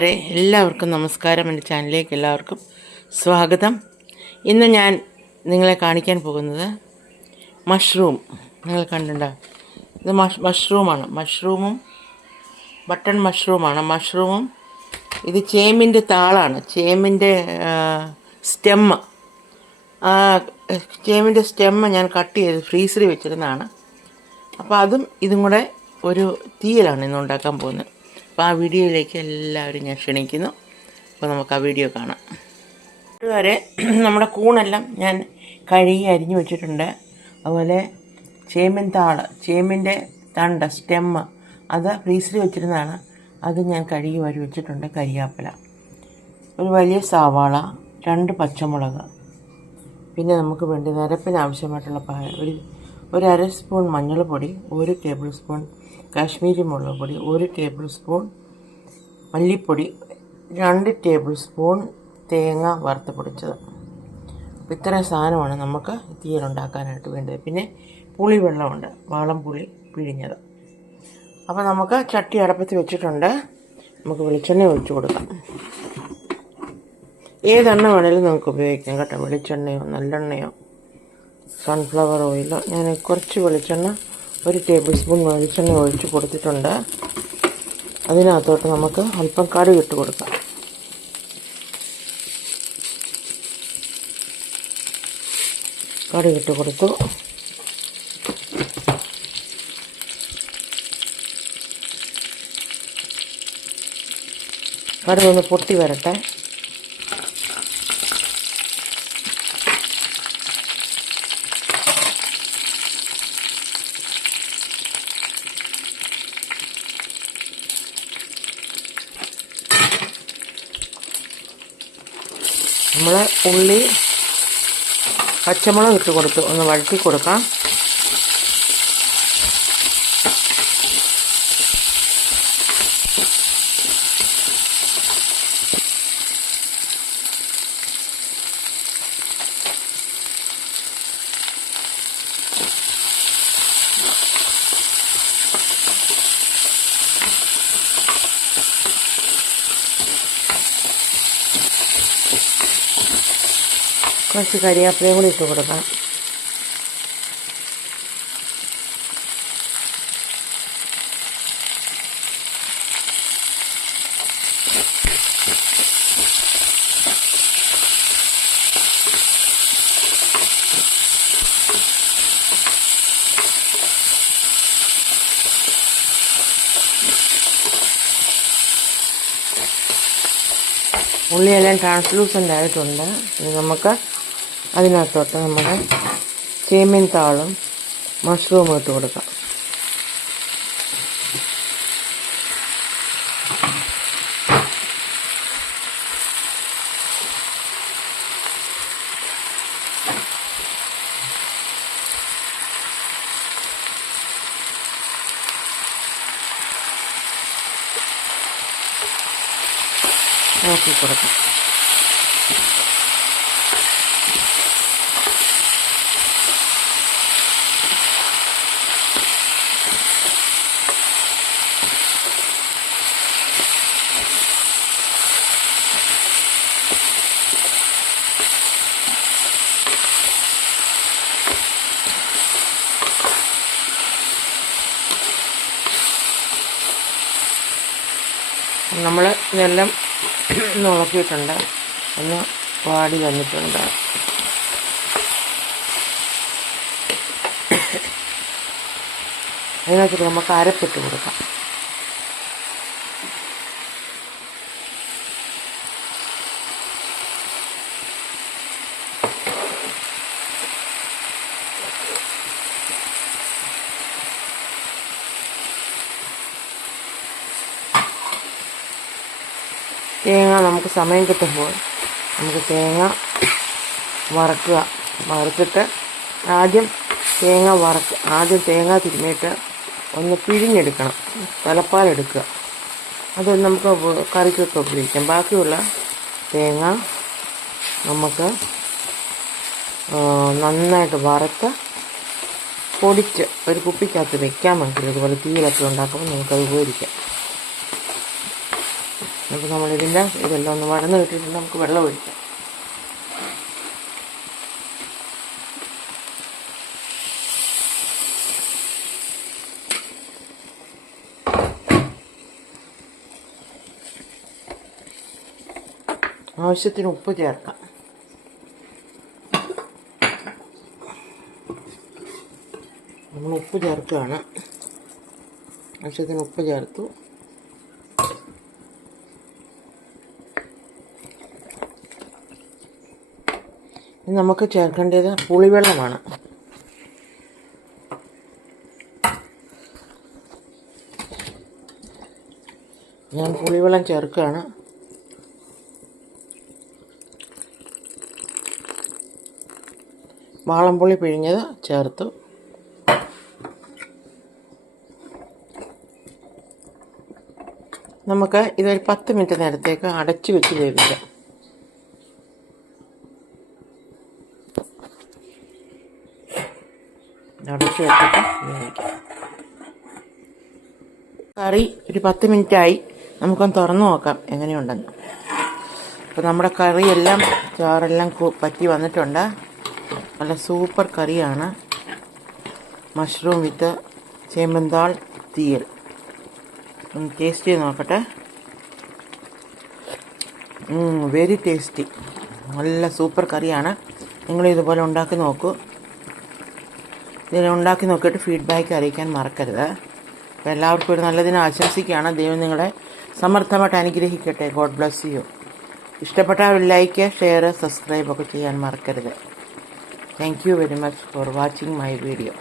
എല്ലാവർക്കും നമസ്കാരം. എൻ്റെ ചാനലിലേക്ക് എല്ലാവർക്കും സ്വാഗതം. ഇന്ന് ഞാൻ നിങ്ങളെ കാണിക്കാൻ പോകുന്നത് മഷ്റൂം. നിങ്ങൾ കണ്ടിട്ടുണ്ടോ? ഇത് മഷ്റൂമാണ്. ബട്ടൺ മഷ്റൂമാണ്. ഇത് ചേമ്പിൻ്റെ താളാണ്. ചേമ്പിൻ്റെ സ്റ്റെമ്മ്. ആ ചേമ്പിൻ്റെ സ്റ്റെമ്മ് ഞാൻ കട്ട് ചെയ്ത് ഫ്രീസറിൽ വെച്ചിരുന്നതാണ്. അപ്പോൾ അതും ഇതും കൂടെ ഒരു തീയലാണ് ഇന്ന് ഉണ്ടാക്കാൻ പോകുന്നത്. അപ്പോൾ ആ വീഡിയോയിലേക്ക് എല്ലാവരും ഞാൻ ക്ഷണിക്കുന്നു. അപ്പോൾ നമുക്ക് ആ വീഡിയോ കാണാം. കൂട്ടുകാരെ, നമ്മുടെ കൂണെല്ലാം ഞാൻ കഴുകി അരിഞ്ഞു വെച്ചിട്ടുണ്ട്. അതുപോലെ ചേമ്പിൻ്റെ തണ്ട് സ്റ്റെമ്മ് അത് ഫ്രീസറിൽ വെച്ചിരുന്നതാണ്. അത് ഞാൻ കഴുകി വരി വെച്ചിട്ടുണ്ട്. കരിയാപ്പില, ഒരു വലിയ സവാള, 2 പച്ചമുളക്, പിന്നെ നമുക്ക് വേണ്ടി നിരപ്പിന് ആവശ്യമായിട്ടുള്ള ഒരു അര സ്പൂൺ മഞ്ഞൾപ്പൊടി, 1 ടേബിൾ സ്പൂൺ കാശ്മീരി മുളക് പൊടി, 1 ടേബിൾ സ്പൂൺ മല്ലിപ്പൊടി, 2 ടേബിൾ സ്പൂൺ തേങ്ങ വറുത്ത് പൊടിച്ചത്. അപ്പോൾ ഇത്രയും സാധനമാണ് നമുക്ക് തീയലുണ്ടാക്കാനായിട്ട് വേണ്ടത്. പിന്നെ പുളിവെള്ളമുണ്ട്, വാളംപുളി പിഴിഞ്ഞത്. അപ്പോൾ നമുക്ക് ചട്ടി അടപ്പത്ത് വെച്ചിട്ടുണ്ട്. നമുക്ക് വെളിച്ചെണ്ണ ഒഴിച്ച് കൊടുക്കാം. ഏതെണ്ണ വേണേലും നമുക്ക് ഉപയോഗിക്കാം കേട്ടോ. വെളിച്ചെണ്ണയോ നല്ലെണ്ണയോ സൺഫ്ലവർ ഓയിലോ. ഞാൻ കുറച്ച് വെളിച്ചെണ്ണ, 1 ടേബിൾ സ്പൂൺ വെളിച്ചെണ്ണ ഒഴിച്ച് കൊടുത്തിട്ടുണ്ട്. അതിനകത്തോട്ട് നമുക്ക് അല്പം കടുക് ഇട്ട് കൊടുക്കാം. കടുക് ഇട്ട് കൊടുത്തു. കടുക് ഒന്ന് പൊട്ടി വരട്ടെ. നമ്മൾ ഉള്ളി, പച്ചമുളക് ഇട്ട് കൊടുത്ത് ഒന്ന് വഴറ്റി കൊടുക്കാം. കുറച്ച് കരിയാപ്പിലയും കൂടി ഇട്ട് കൊടുക്കണം. ഉള്ളിയെല്ലാം ട്രാൻസ്ലൂസൻ്റ് ആയിട്ടുണ്ട്. ഇനി നമുക്ക് അതിനകത്തോട്ട് നമ്മുടെ ചേമ്പിൻ താളും മഷ്റൂമും ഇട്ട് കൊടുക്കാം. നോക്കി കൊടുക്കാം. നമ്മൾ ഇതെല്ലാം ഇളക്കിയിട്ടുണ്ട്. ഒന്ന് വാടി വന്നിട്ടുണ്ട്. അതിനകത്ത് നമുക്ക് അരപ്പിട്ട് കൊടുക്കാം. തേങ്ങ നമുക്ക് സമയം കിട്ടുമ്പോൾ നമുക്ക് തേങ്ങ വറുത്തിട്ട് ആദ്യം തേങ്ങ തിരുമ്മിയിട്ട് ഒന്ന് പിഴിഞ്ഞെടുക്കണം. തലപ്പാലെടുക്കുക. അത് നമുക്ക് കറിക്കൊക്കെ ഉപയോഗിക്കാം. ബാക്കിയുള്ള തേങ്ങ നമുക്ക് നന്നായിട്ട് വറുത്ത് പൊടിച്ച് ഒരു കുപ്പിക്കകത്ത് വെക്കാൻ വേണ്ടി ഇതുപോലെ തീയിലൊക്കെ ഉണ്ടാക്കുമ്പോൾ നമുക്കത് ഉപയോഗിക്കാം. അപ്പോൾ ഇതെല്ലാം ഒന്ന് വഴന്ന് കിട്ടിയിട്ട് നമുക്ക് വെള്ളം ഒഴിക്കാം. ആവശ്യത്തിന് ഉപ്പ് ചേർക്കാം. നമ്മൾ ഉപ്പ് ചേർക്കുകയാണ്. ആവശ്യത്തിന് ഉപ്പ് ചേർത്തു. ഇനി നമുക്ക് ചേർക്കേണ്ടത് പുളിവെള്ളമാണ്. ഞാൻ പുളിവെള്ളം ചേർക്കുകയാണ്. വാളംപുളി പിഴിഞ്ഞത് ചേർത്തു. നമുക്ക് ഇതൊരു 10 മിനിറ്റ് നേരത്തേക്ക് അടച്ചു വെച്ച് വേവിക്കാം. അടച്ചു വെച്ചിട്ട് വേവിക്കാം. കറി ഒരു 10 മിനിറ്റായി. നമുക്കൊന്ന് തുറന്നു നോക്കാം എങ്ങനെയുണ്ടെന്ന്. അപ്പോൾ നമ്മുടെ കറിയെല്ലാം ചാറെല്ലാം പറ്റി വന്നിട്ടുണ്ട്. നല്ല സൂപ്പർ കറിയാണ്. മഷ്റൂം വിത്ത് ചേമ്പന്താൾ തീയൽ. ഒന്ന് ടേസ്റ്റ് ചെയ്ത് നോക്കട്ടെ. Very tasty. നല്ല സൂപ്പർ കറിയാണ്. നിങ്ങളിതുപോലെ ഉണ്ടാക്കി നോക്കൂ. ഇതിനെ ഉണ്ടാക്കി നോക്കിയിട്ട് ഫീഡ്ബാക്ക് അറിയിക്കാൻ മറക്കരുത്. അപ്പോൾ എല്ലാവർക്കും ഒരു നല്ല ദിനം ആശംസിക്കുകയാണ്. ദൈവം നിങ്ങളെ സമർത്ഥമായിട്ട് അനുഗ്രഹിക്കട്ടെ. God bless you. ഇഷ്ടപ്പെട്ടാൽ ലൈക്ക്, ഷെയർ, സബ്സ്ക്രൈബ് ഒക്കെ ചെയ്യാൻ മറക്കരുത്. Thank you very much for watching my video.